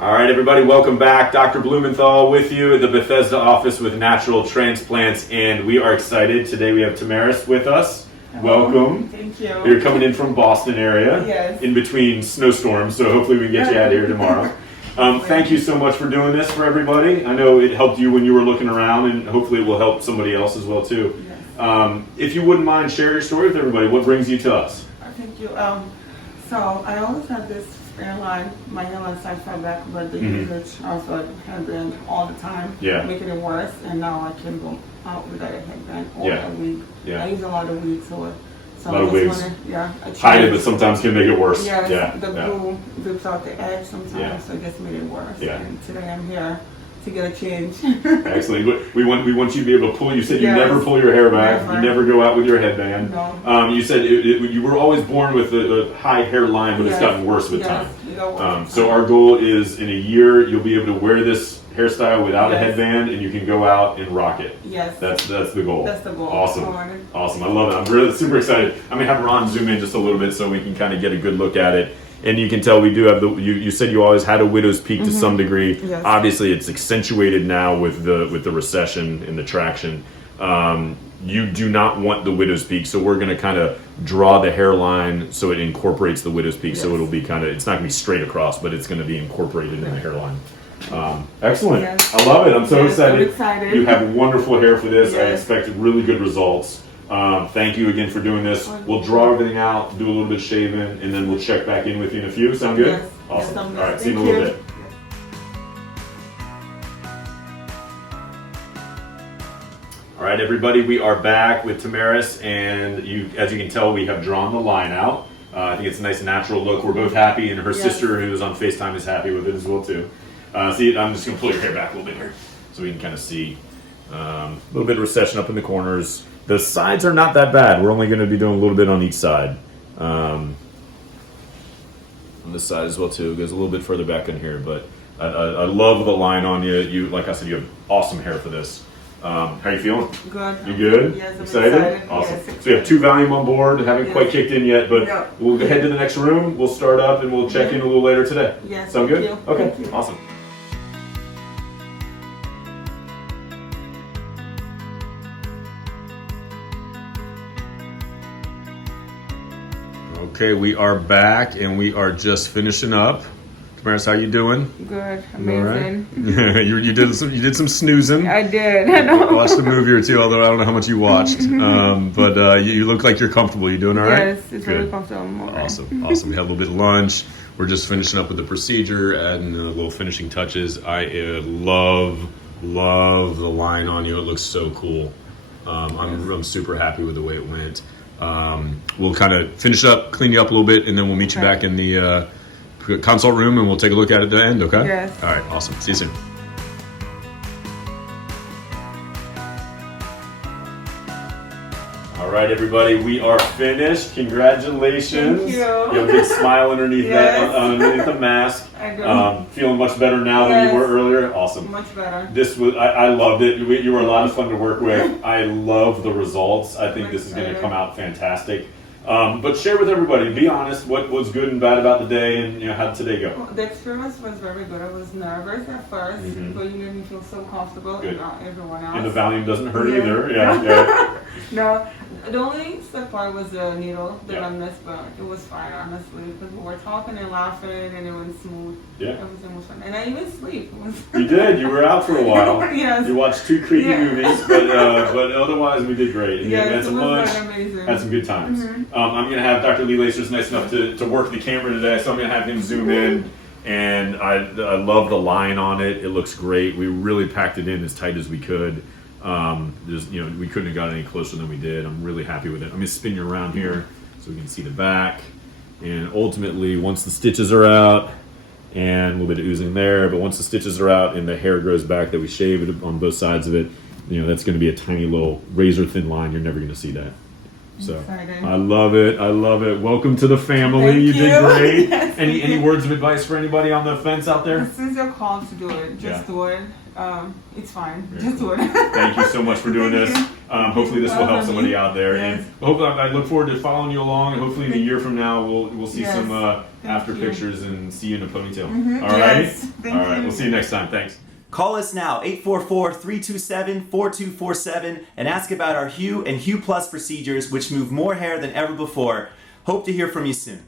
All right, everybody, welcome back. Dr. Blumenthal with you at the Bethesda office with Natural Transplants, and we are excited. Today we have Tamires with us. Welcome. Thank you. You're coming in from Boston area, yes. In between snowstorms, so hopefully we can get you out of here tomorrow. Thank you so much for doing this for everybody. I know it helped you when you were looking around, and hopefully it will help somebody else as well too. Yes. If you wouldn't mind, share your story with everybody. What brings you to us? Thank you. So I always had this hairline. My hairline starts from back, but the usage of a headband all the time, making it worse. And now I can go out without a headband or a wig. I use a lot of wigs, so a lot of wigs. Hide it, but sometimes can make it worse. Yes, the glue rips out the edge sometimes, so it just made it worse. And today I'm here to get a change. Excellent. We want you to be able to pull. You said you never pull your hair back. You never go out with your headband. No. You said you were always born with a high hairline, but it's gotten worse with time. So our goal is in a year you'll be able to wear this hairstyle without a headband, and you can go out and rock it. Yes. That's the goal. That's the goal. Awesome. Awesome. I love it. I'm really super excited. I'm gonna have Ron zoom in just a little bit so we can kind of get a good look at it. And you can tell we do have you said you always had a widow's peak to some degree. Yes. Obviously, it's accentuated now with the recession and the traction. You do not want the widow's peak, so we're going to kind of draw the hairline so it incorporates the widow's peak. So it'll be it's not going to be straight across, but it's going to be incorporated in the hairline. Excellent. Yes. I love it. I'm so excited. I'm excited. You have wonderful hair for this. I Yes. expect really good results. Thank you again for doing this. We'll draw everything out, do a little bit of shaving, and then we'll check back in with you in a few. Sound good? Yes. Awesome. Yes, All right, see you in a Thank little you. bit. All right, everybody, we are back with Tamires, and as you can tell, we have drawn the line out. I think it's a nice natural look. We're both happy, and her sister, who is on FaceTime, is happy with it as well too. See, I'm just going to pull your hair back a little bit here so we can kind of see a little bit of recession up in the corners. The sides are not that bad. We're only going to be doing a little bit on each side. On this side as well too. It goes a little bit further back in here, but I love the line on you. You, like I said, you have awesome hair for this. How are you feeling? Good. You good? Yes, I'm excited? Awesome. Yes, So you have 2 Valium on board. Haven't quite kicked in yet, but we'll head to the next room. We'll start up and we'll check in a little later today. Yes. Sound good? Thank you. Okay. Thank you. Awesome. Okay, we are back and we are just finishing up. Tamires, how you doing? Good. Amazing. Right. you did some snoozing. I did. I know. I watched a movie or two, although I don't know how much you watched. But you look like you're comfortable. You doing all right? Yes, it's really comfortable. Awesome. We had a little bit of lunch. We're just finishing up with the procedure, adding a little finishing touches. I love the line on you. It looks so cool. I'm super happy with the way it went. We'll kind of finish up, clean you up a little bit, and then we'll meet you back in the consult room, and we'll take a look at it at the end, okay? Yes. All right, awesome. See you soon. All right, everybody, we are finished. Congratulations. Thank you. You have a big smile underneath that, underneath the mask. I do. Feeling much better now than you were earlier. Awesome. Much better. I loved it. You were a lot of fun to work with. I love the results. I think this is going to come out fantastic. But share with everybody. Be honest. What was good and bad about the day, and how did today go? Well, the experience was very good. I was nervous at first, but you made me feel so comfortable, and not everyone else. And the Valium doesn't hurt either. Yeah. No, the only sad part was the needle that I missed, but it was fine, honestly, because we were talking and laughing, and it went smooth. Yeah. Everything was fun, and I even sleep. You did. You were out for a while. Yes. You watched 2 creepy movies, but otherwise we did great. And yes, had some lunch. Amazing. Had some good times. I'm going to have Dr. Lee Lacer's nice enough to work the camera today, so I'm going to have him zoom in. And I love the line on it. It looks great. We really packed it in as tight as we could. We couldn't have got any closer than we did. I'm really happy with it. I'm going to spin you around here so we can see the back. And ultimately, once the stitches are out, and a little bit of oozing there, but once the stitches are out and the hair grows back that we shaved it on both sides of it, that's going to be a tiny little razor thin line. You're never going to see that. So exciting. I love it. Welcome to the family. Thank you. Did great. Yes. Any words of advice for anybody on the fence out there? Since you're called to do it, just do it. It's fine. Very just cool. do it. Thank you so much for doing this. Hopefully this will help somebody out there, Yes. and hopefully I look forward to following you along. And hopefully in a year from now we'll see Yes. some after you. pictures and see you in a ponytail. All Yes. right, Thank all right. you. We'll see you next time. Thanks. Call us now, 844-327-4247, and ask about our Hue and Hue Plus procedures, which move more hair than ever before. Hope to hear from you soon.